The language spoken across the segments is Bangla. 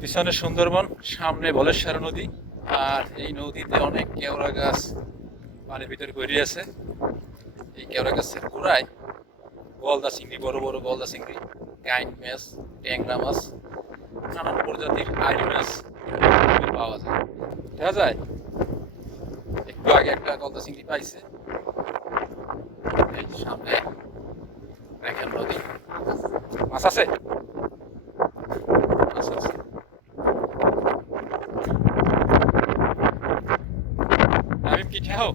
পিছনে সুন্দরবন, সামনে বলেশ্বর নদী, আর এই নদীতে অনেক কেওড়া গাছ পানির ভিতরে গড়ি আছে। এই কেওড়া গাছের গোড়ায় গলদা চিংড়ি, বড় বড় গলদা চিংড়ি, গাইন মাছ, ট্যাংরা মাছ, নানান প্রজাতির আইরি মাছ পাওয়া যায়। দেখা যায়, একটু আগে একটা গলদা চিংড়ি পাইছে। এই সামনে দেখেন নদী। মাছ আছে মাছ আছে আমি কি ঠেও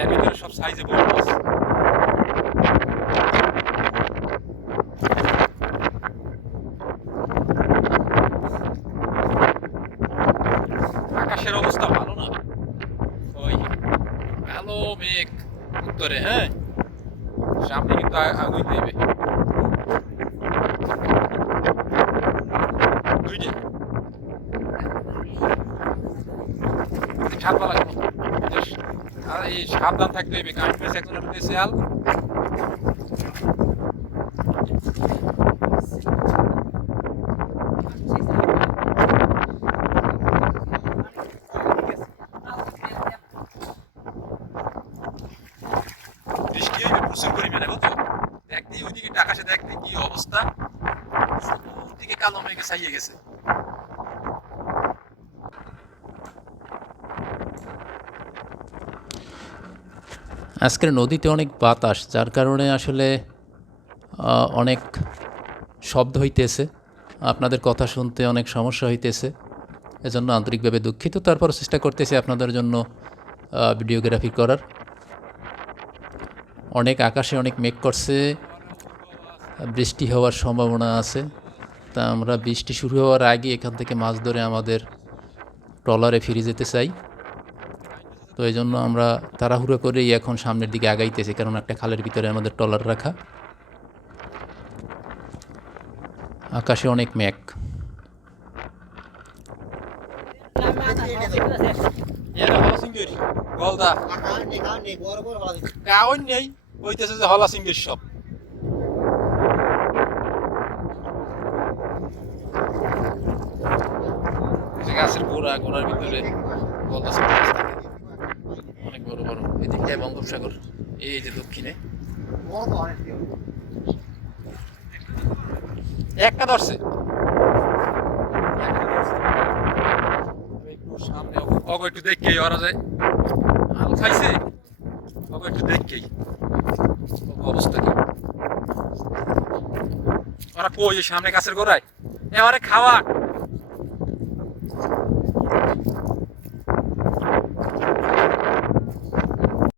এর ভিতরে সব সাইজে বড় মাছ আকাশের অবস্থা ভালো না। ওই কালো মেঘ উত্তরে হ্যাঁ? সামনে কিন্তু আগুন দেবে। সাত পালা আর এই সাবধান থাকতে হইবে? প্রচুর পরিমাণে দেখতে কি অবস্থা। দিকে কালো মেঘে ছাইয়ে গেছে। আজকের নদীতে অনেক বাতাস, যার কারণে আসলে অনেক শব্দ হইতেছে, আপনাদের কথা শুনতে অনেক সমস্যা হইতেছে, এজন্য আন্তরিকভাবে দুঃখিত। তারপর চেষ্টা করতেছি আপনাদের জন্য ভিডিওগ্রাফি করার। অনেক আকাশে অনেক মেঘ করছে, বৃষ্টি হওয়ার সম্ভাবনা আছে, তা আমরা বৃষ্টি শুরু হওয়ার আগে এখান থেকে মাছ ধরে আমাদের ট্রলারে ফিরে যেতে চাই। তো এই জন্য আমরা তাড়াহুড়ো করেই এখন সামনের দিকে আগাইতেছি, কারণ একটা খালের ভিতরে আমাদের ট্রলার রাখা। আকাশে অনেক এরা হলা গাছের গোড়া, গোড়ার ভিতরে গলদা সিঙ্গি গাছ থাকে। অনেক বড় বড় বঙ্গোপসাগর, এই যে দক্ষিণে। একটা ধরছে। সামনে অগ একটু দেখকেই ওরা যায়। হাল খাইছে। অগ একটু দেখকেই অবস্থা কি? ওরা কই সামনে গাছের গোড়ায়? এবারে খাওয়া।